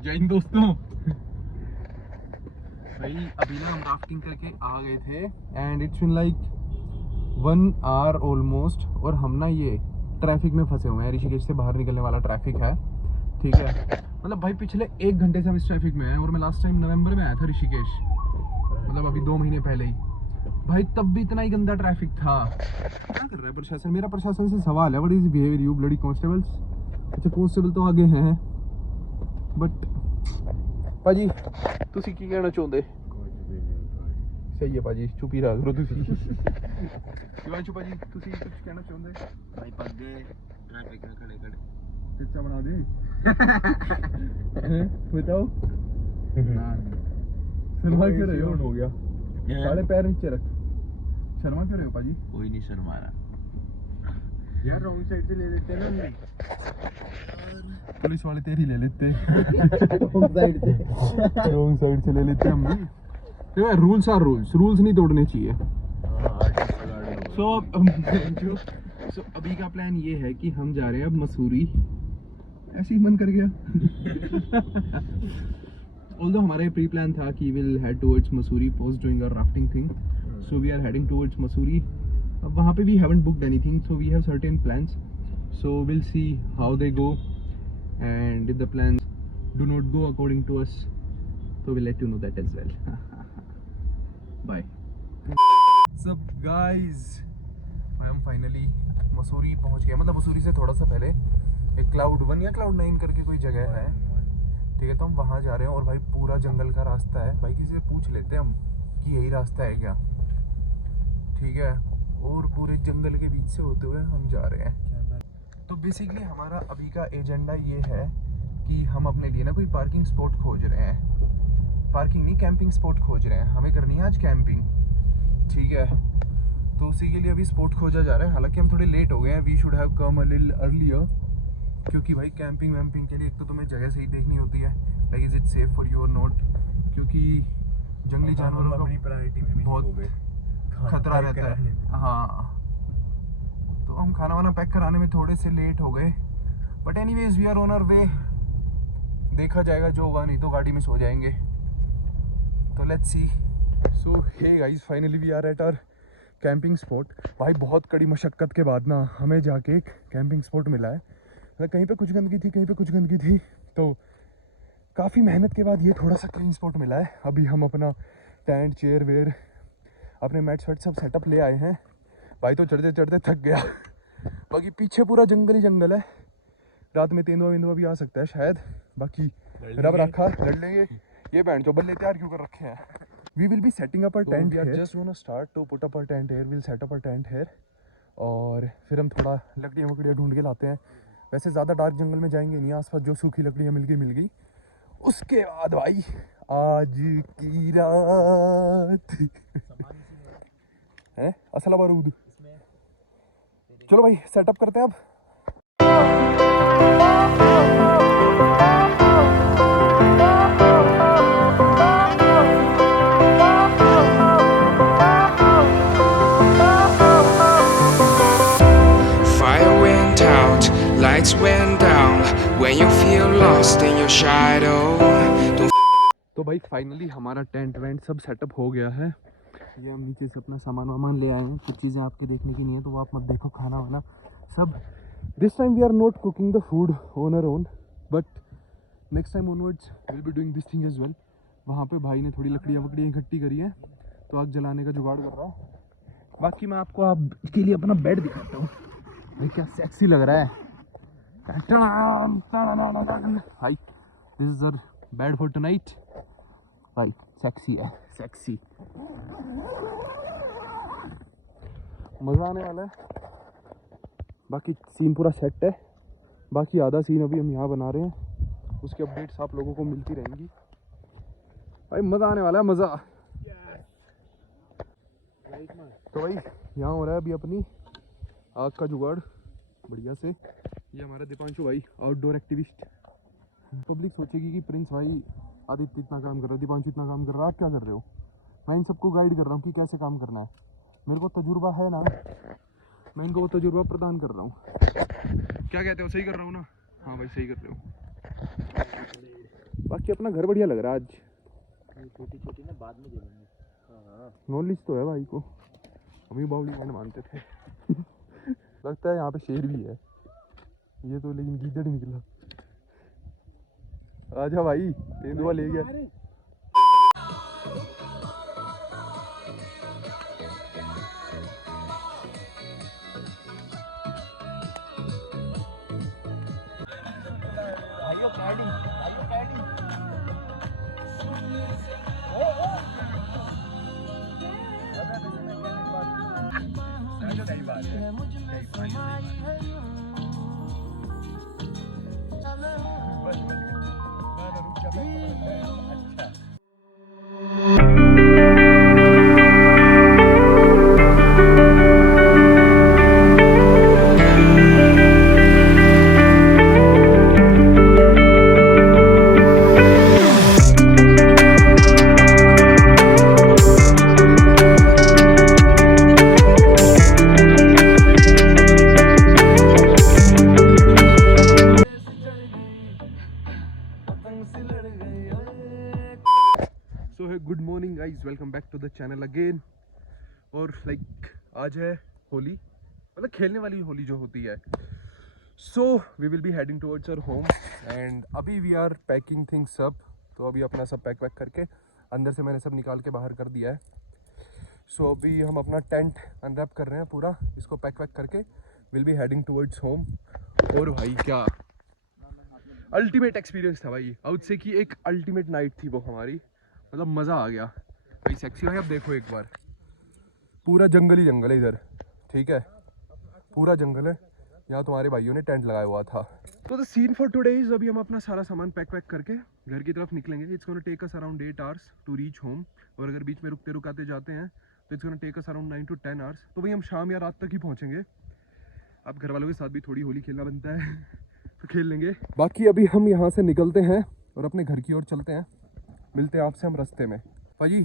जय हिंद दोस्तों। भाई अभी ना हम राफ्टिंग करके आ गए थे and it's been like 1 hour almost. और हम ना ये ट्रैफिक में फंसे हुए हैं, ऋषिकेश से बाहर निकलने वाला ट्रैफिक है, ठीक है। मतलब भाई पिछले 1 घंटे से हम इस ट्रैफिक में हैं और मैं लास्ट टाइम नवंबर में आया था ऋषिकेश, मतलब अभी 2 महीने पहले ही। भाई तब भी इतना ही गंदा ट्रैफिक था। क्या कर रहा है प्रशासन? मेरा प्रशासन से सवाल है, what is behaviour you bloody constables. अच्छा कांस्टेबल तो आगे हैं बट ਭਾਜੀ ਤੁਸੀਂ ਕੀ ਕਹਿਣਾ ਚਾਹੁੰਦੇ? ਸਹੀ ਹੈ ਭਾਜੀ, ਚੁੱਪ ਹੀ ਰੱਖ ਲਓ ਤੁਸੀਂ। शिवांशु ਭਾਜੀ ਤੁਸੀਂ ਕੁਝ ਕਹਿਣਾ ਚਾਹੁੰਦੇ? भाई पक गए ट्रैफिक में खड़े खड़े। चर्चा बना दे। बताओ शर्मा क्यों रहे हो? हो गया सारे पैर नीचे रख। शर्मा क्यों रहे हो भाजी? कोई नहीं शर्मा रहा यार, रॉन्ग साइड से ले लेते ना हम। पुलिस वाले तेरी ले लेते। रॉन्ग साइड से ले लेते हम भी। तो रूल्स आर रूल्स, रूल्स नहीं तोड़ने चाहिए। सो अभी का प्लान ये है कि हम जा रहे हैं अब मसूरी। ऐसे ही मन कर गया। ऑल्दो हमारा प्री प्लान था कि we'll head towards Mussoorie post doing a rafting thing, so we are heading towards Mussoorie. अब वहाँ पे we haven't booked anything, so we have certain plans, so we'll see how they go and if the plans do not go according to us, so we'll let you know that as well. Bye. What's up guys? I am finally Mussoorie पहुंच गया। मतलब मसूरी से थोड़ा सा पहले एक cloud 1 या cloud 9 करके कोई जगह है, ठीक है। तो हम वहाँ जा रहे हैं और भाई पूरा जंगल का रास्ता है। भाई किसी से पूछ लेते हैं हम कि यही रास्ता है क्या, ठीक है। और पूरे जंगल के बीच से होते हुए हम जा रहे हैं। तो बेसिकली हमारा अभी का एजेंडा ये है कि हम अपने लिए ना कोई पार्किंग स्पॉट खोज रहे हैं। पार्किंग नहीं, कैंपिंग स्पॉट खोज रहे हैं। हमें करनी है आज कैंपिंग, ठीक है। तो उसी के लिए अभी स्पॉट खोजा जा रहा है। हालांकि हम थोड़े लेट हो गए हैं, we should have come a little earlier, क्योंकि भाई कैंपिंग वैम्पिंग के लिए एक तो तुम्हें जगह सही देखनी होती है, like is it safe for you और नॉट, क्योंकि जंगली जानवरों का प्रायोरिटी में बहुत खतरा रहता है। हाँ, तो हम खाना वाना पैक कराने में थोड़े से लेट हो गए, but anyways we are on our way. देखा जाएगा, जो होगा, नहीं तो गाड़ी में सो जाएंगे। तो let's see. So hey guys, finally we are at our camping spot. भाई बहुत कड़ी मशक्क़त के बाद ना हमें जाके एक कैंपिंग स्पॉट मिला है। मतलब कहीं पे कुछ गंदगी थी, कहीं पे कुछ गंदगी थी, तो काफ़ी मेहनत के बाद ये थोड़ा सा क्लीन स्पॉट मिला है। अभी हम अपना टेंट, चेयर वेयर, अपने मैट शर्ट सब सेटअप ले आए हैं। भाई तो चढ़ते चढ़ते थक गया। बाकी पीछे पूरा जंगल ही जंगल है। रात में तेंदुआ वेंदुआ भी आ सकता है शायद, बाकी रब रखा, लड़ लेंगे। ये बैंड जो बल्ले तैयार क्यों कर रखे हैं। We will be setting up a tent here, just want to start to put up a tent here, we'll set up a tent here. और फिर हम थोड़ा लकड़ियाँ वकड़ियाँ ढूंढ के लाते हैं। वैसे ज़्यादा डार्क जंगल में जाएंगे नहीं, आसपास जो सूखी लकड़ियाँ मिल गई। उसके बाद भाई आज की रात है असला बारूद। चलो भाई सेटअप करते हैं अब। Fire went out, lights went down. When you feel lost in your shadow. तो भाई फाइनली हमारा टेंट वेंट सब सेटअप हो गया है। ये हम नीचे से अपना सामान वामान ले आए हैं। कुछ चीज़ें आपके देखने की नहीं है तो वो आप मत देखो, खाना वाना सब। This time we are not cooking the food on our own, but next time onwards we'll be doing this thing as well. वहाँ पे भाई ने थोड़ी लकड़ियाँ वकड़ियाँ इकट्ठी करी हैं, तो आग जलाने का जुगाड़ कर रहा हूँ। बाकी मैं आपको आपके लिए अपना बेड दिखाता हूँ। भाई क्या सेक्सी लग रहा है भाई। This is our bed for tonight. भाई सेक्सी है, सेक्सी, मज़ा आने वाला है। बाकी सीन पूरा सेट है। बाकी आधा सीन अभी हम यहाँ बना रहे हैं, उसकी अपडेट्स आप लोगों को मिलती रहेंगी। भाई मज़ा आने वाला है, मज़ा। तो भाई यहाँ हो रहा है अभी अपनी आग का जुगाड़ बढ़िया से। ये हमारा दीपांशु भाई आउटडोर एक्टिविस्ट। पब्लिक सोचेगी कि प्रिंस भाई आदित्य इतना काम कर रहा है, दीपांशु इतना काम कर रहा है, आप क्या कर रहे हो। मैं इन सबको गाइड कर रहा हूँ कि कैसे काम करना है। मेरे को तजुर्बा है ना, मैं इनको वो तजुर्बा प्रदान कर रहा हूँ। क्या कहते हो, सही कर रहा हूँ ना? हाँ भाई सही कर रहे हो। बाकी अपना घर बढ़िया लग रहा है आज। छोटी छोटी ना बाद में देखेंगे। हाँ नॉलेज तो है भाई को, हम ही बावली मैंने मानते थे। लगता है यहाँ पे शेर भी है, ये तो लेकिन गीदड़ ही निकला। आजा भाई, तेंदुआ ले गया। So hey good morning guys, welcome back to the channel again. और लाइक आज है होली, मतलब खेलने वाली होली जो होती है। So we will be heading towards our home and अभी we are packing things up. तो अभी अपना सब पैक वैक करके अंदर से मैंने सब निकाल के बाहर कर दिया है। सो अभी हम अपना टेंट अनरैप कर रहे हैं पूरा, इसको पैक वैक करके will be heading towards home. और भाई क्या अल्टीमेट एक्सपीरियंस था भाई, आई वुड से कि एक अल्टीमेट नाइट थी वो हमारी, मतलब मज़ा आ गया भाई। सेक्सी भाई अब देखो एक बार, पूरा जंगल ही जंगल है इधर, ठीक है, पूरा जंगल है। यहाँ तुम्हारे भाइयों ने टेंट लगाया हुआ था। तो the scene for today is अभी हम अपना सारा सामान पैक वैक करके घर की तरफ निकलेंगे। It's gonna take us around 8 hours to reach home. और अगर बीच में रुकते रुकाते जाते हैं तो it's gonna take us around 9 to 10 hours। तो भाई हम शाम या रात तक ही पहुँचेंगे। अब घर वालों के साथ भी थोड़ी होली खेलना बनता है तो खेल लेंगे। बाकी अभी हम यहाँ से निकलते हैं और अपने घर की ओर चलते हैं। मिलते हैं आपसे हम रास्ते में। भाजी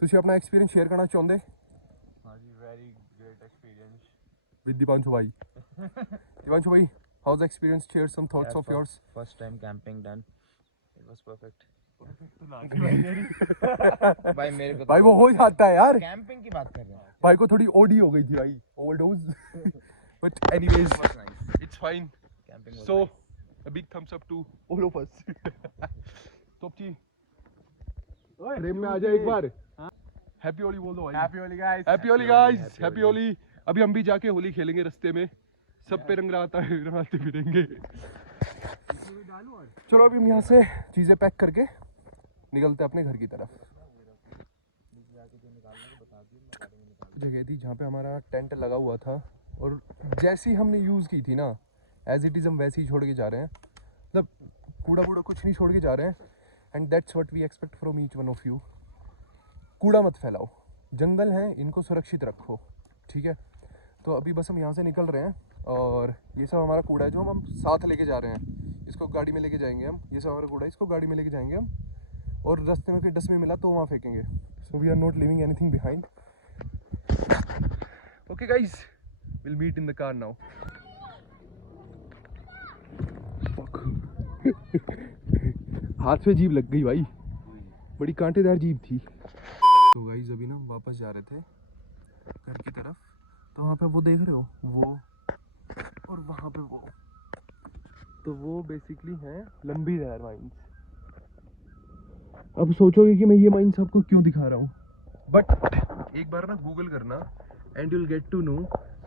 तुझे अपना एक्सपीरियंस शेयर करना चाहते? हाँ जी, very great experience with Deepanshu भाई। दीपांशु भाई, how's experience? Share some thoughts of yours. First time camping done, it was perfect. भाई मेरे को भाई वो हो जाता है यार, कैंपिंग की बात कर रहे हैं। भाई को थोड़ी ओडी हो गई थी भाई, overdose. But anyways it's fine. Camping so a big thumbs up to all of us. तोपची फ्रेम में आ जाए एक बार। हैप्पी होली बोल दो भाई। Happy Holi guys, happy Holi guys, happy Holi. अभी हम भी जाके होली खेलेंगे रास्ते में, सब पे रंग लगाते फिरेंगे। चलो अभी हम यहाँ से चीज़ें पैक करके निकलते हैं अपने घर की तरफ। जगह थी जहाँ पे हमारा टेंट लगा हुआ था और जैसी हमने यूज़ की थी ना, एज इट इज़ हम वैसे ही छोड़ के जा रहे हैं। मतलब कूड़ा वूड़ा कुछ नहीं छोड़ के जा रहे हैं। And that's what we expect from each one of you. कूड़ा मत फैलाओ, जंगल हैं, इनको सुरक्षित रखो, ठीक है। तो अभी बस हम यहाँ से निकल रहे हैं और ये सब हमारा कूड़ा है जो हम साथ लेके जा रहे हैं। इसको गाड़ी में लेके जाएंगे हम, ये सब हमारा कूड़ा है, इसको गाड़ी में लेके जाएंगे हम। और रास्ते में कोई डस्टबिन मिला तो वहाँ फेंकेंगे। So we are not leaving anything behind. Okay guys, will meet in the car now. हाथ पे जीभ लग गई भाई, बड़ी कांटेदार जीभ थी। तो गाइज अभी ना वापस जा रहे थे घर की तरफ, तो वहाँ पे वो देख रहे हो वो, और वहाँ पे वो, तो वो बेसिकली है लंबी धार माइंस। अब सोचोगे कि मैं ये माइंस आपको क्यों दिखा रहा हूँ, बट एक बार ना गूगल करना and you will get to know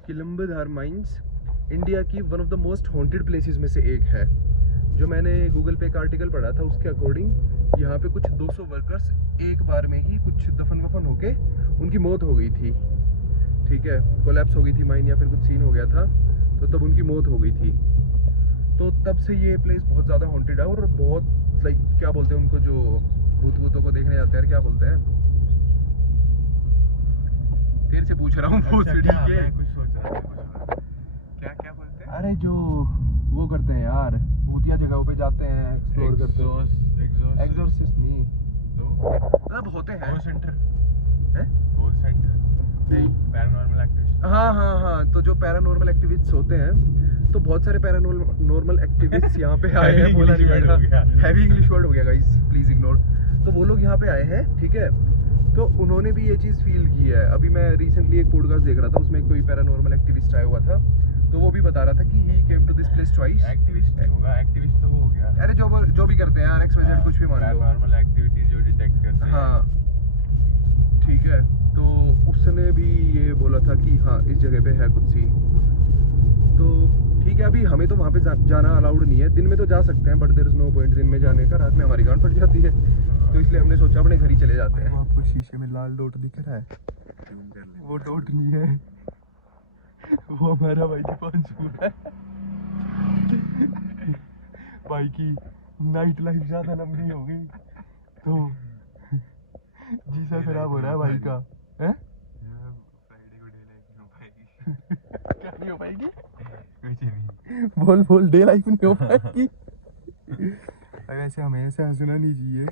कि लंबी धार माइंस इंडिया की one of the most haunted places में से एक है। जो मैंने गूगल पे एक आर्टिकल पढ़ा था उसके अकॉर्डिंग यहाँ पे कुछ 200 वर्कर्स एक बार में ही कुछ दफन वफन होके उनकी मौत हो गई थी, ठीक है, कोलैप्स हो गई थी माइन या फिर कुछ सीन हो गया था, तो तब उनकी मौत हो गई थी। तो तब से ये प्लेस बहुत ज़्यादा हॉन्टेड है और बहुत लाइक क्या बोलते हैं उनको जो भूत भूतों को देखने जाते हैं, क्या बोलते हैं, देर से पूछ रहा हूँ। कुछ सोच रहा क्या बोलते हैं, अरे जो वो करते हैं यार, भूतिया जगहों पे जाते हैं, एक्सप्लोर करते हैं। एग्जॉर्सिस्ट नहीं, तो मतलब होते हैं सेंटर है, वो सेंटर नहीं, पैरानॉर्मल एक्टिविस्ट। हाँ, तो जो पैरानॉर्मल एक्टिविस्ट होते हैं तो बहुत सारे पैरानॉर्मल एक्टिविस्ट्स यहाँ पे आए हैं, बोला नहीं जाएगा, हैवी इंग्लिश वर्ड हो गया गाइस, प्लीज इग्नोर। तो वो लोग यहाँ पे आए हैं, ठीक है, तो उन्होंने भी ये चीज़ फील की है। अभी मैं रिसेंटली एक पॉडकास्ट देख रहा था, उसमें कोई पैरानॉर्मल एक्टिविस्ट आया हुआ था, तो वो भी बता रहा था कि he came to this place twice. Activist है होगा, एक्टिविस्ट तो हो गया। अरे जो भी करते हैं यार, XYZ कुछ भी मान लो, नॉर्मल एक्टिविटीज जो डिटेक्ट करते हैं। हाँ ठीक है। तो उसने भी ये बोला था कि हाँ इस जगह पे है कुछ सीन। तो ठीक है, अभी हमें तो वहाँ पे जाना अलाउड नहीं है, दिन में तो जा सकते हैं, but there is no point दिन में जाने का, रात में हमारी गांड फट जाती है, तो इसलिए हमने सोचा अपने घर ही चले जाते हैं। आपको शीशे में लाल डॉट दिख रहा है? वो डॉट नहीं है, वो हमारा भाई दीपांशु है। भाई की नाइट लाइफ ज्यादा लंबी हो गई तो जीसा खराब हो रहा है भाई का, है? फ्राइडे को डे लाइफ नहीं हो पाएगी। क्या नहीं हो पाएगी? कुछ नहीं। बोल डे लाइफ नहीं हो पाएगी। वैसे हमें ऐसे हंसना नहीं चाहिए,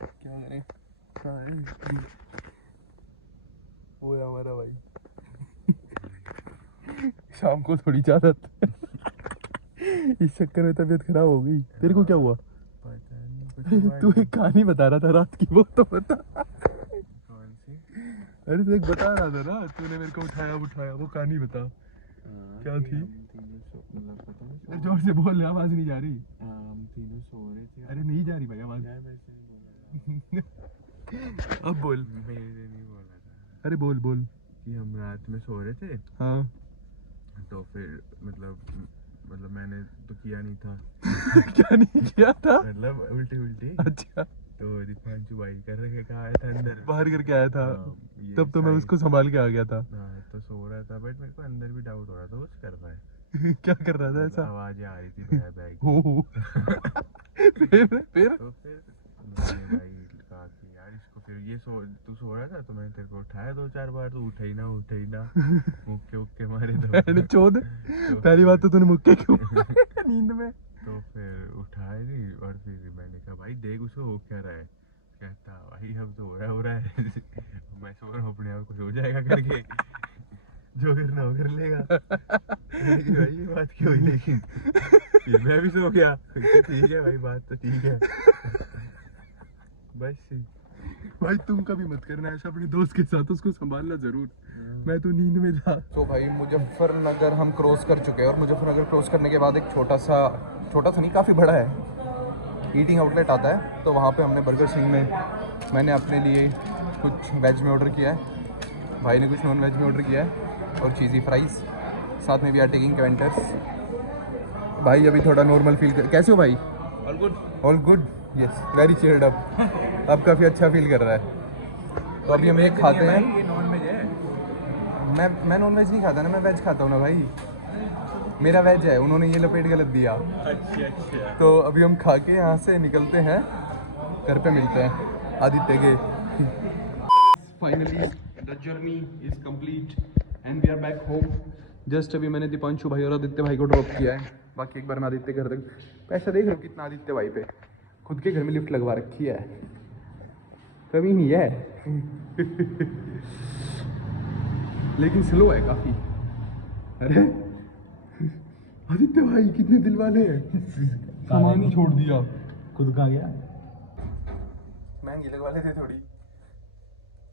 क्या करें। हाँ, वो है हमारा भाई। शाम को थोड़ी ज्यादा इस चक्कर में तबीयत खराब हो गई। तेरे को क्या हुआ? पता नहीं, तू एक कहानी बता रहा था रात की, वो तो बता। कौन सी? अरे तू एक बता रहा था ना, तूने मेरे को उठाया, वो कहानी बता। क्या थी? मतलब जोर से बोल, आवाज नहीं जा रही। हम तीनों सो रहे थे। अरे नहीं जा रही भाई आवाज। यार वैसे नहीं बोला। अब बोल। मेरे नहीं बोला था अरे बोल कि हम रात में सो रहे थे, हाँ। तो फिर मतलब मैंने तो किया नहीं था। क्या नहीं किया था? मतलब उल्टी। अच्छा। तो दीपांशु भाई करके आया था अंदर, बाहर करके आया था। ये तब तो मैं साइड- उसको संभाल के आ गया था। हाँ, तो सो रहा था, बट मेरे को अंदर भी डाउट हो रहा था कुछ कर रहा है। क्या कर रहा था ऐसा? आवाजें आ रही थी बैग हो फिर तो फिर मैंने भाई कहा कि यार इसको, फिर ये तू सो रहा था तो मैंने तेरे को उठाया 2-4 बार, तो उठे ही ना मुक्के मारे मैंने तो चोद। पहली बात तो तूने मुक्के क्यों नींद में? तो फिर उठाया नहीं, और फिर मैंने कहा भाई देख उसको हो क्या रहा है। कहता भाई अब तो हो रहा है। मैं सो रहा हूँ अपने आप, कुछ हो जाएगा करके, जो करना हो कर लेगा। मैंने कहा, भाई ये बात क्यों हुई? लेकिन फिर मैं भी सो गया। ठीक है भाई, बात तो ठीक है। बस भाई तुम कभी मत करना ऐसा अपने दोस्त के साथ, उसको संभालना जरूर। मैं तो नींद में था। तो भाई मुजफ्फरनगर हम क्रॉस कर चुके हैं, और मुजफ्फरनगर क्रॉस करने के बाद एक छोटा सा नहीं, काफ़ी बड़ा है, ईटिंग आउटलेट आता है। तो वहाँ पे हमने बर्गर सिंह में मैंने अपने लिए कुछ वेज में ऑर्डर किया है, भाई ने कुछ नॉन वेज में ऑर्डर किया है, और चीज़ी फ्राइज़, साथ में भी आर टेकिंग कैवेंटर्स। भाई अभी थोड़ा नॉर्मल फील कैसे हो भाई? All good yes, very cheered up. अब काफ़ी अच्छा फील कर रहा है। तो अभी हम एक खाते हैं। ये नॉन वेज है। मैं नॉन वेज नहीं खाता ना, मैं वेज खाता हूँ ना भाई, मेरा वेज है, उन्होंने ये लपेट गलत दिया। अच्छा। तो अभी हम खा के यहाँ से निकलते हैं, घर पे मिलते हैं आदित्य के। Finally the journey is complete and we are back home. Just अभी मैंने दीपांशु भाई और आदित्य भाई को ड्रॉप किया है। बाकी एक बार मैं आदित्य घर तक, पैसा देख रहा हूँ कितना आदित्य भाई पे, खुद के घर में लिफ्ट लगवा रखी है, कभी नहीं है। लेकिन स्लो है काफी। अरे आदित्य भाई कितने दिल वाले हैं, सामान ही छोड़ दिया। खुद खा गया। महंगी लगवा लेते थोड़ी।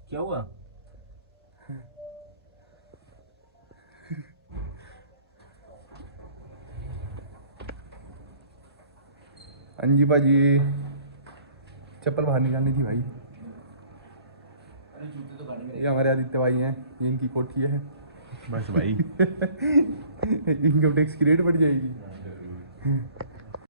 क्या हुआ? हाँ जी भाजी, चप्पल बाहर निकालनी थी भाई। ये हमारे आदित्य भाई हैं, ये इनकी कोठी है। बस भाई। इनकम टैक्स की रेट बढ़ जाएगी।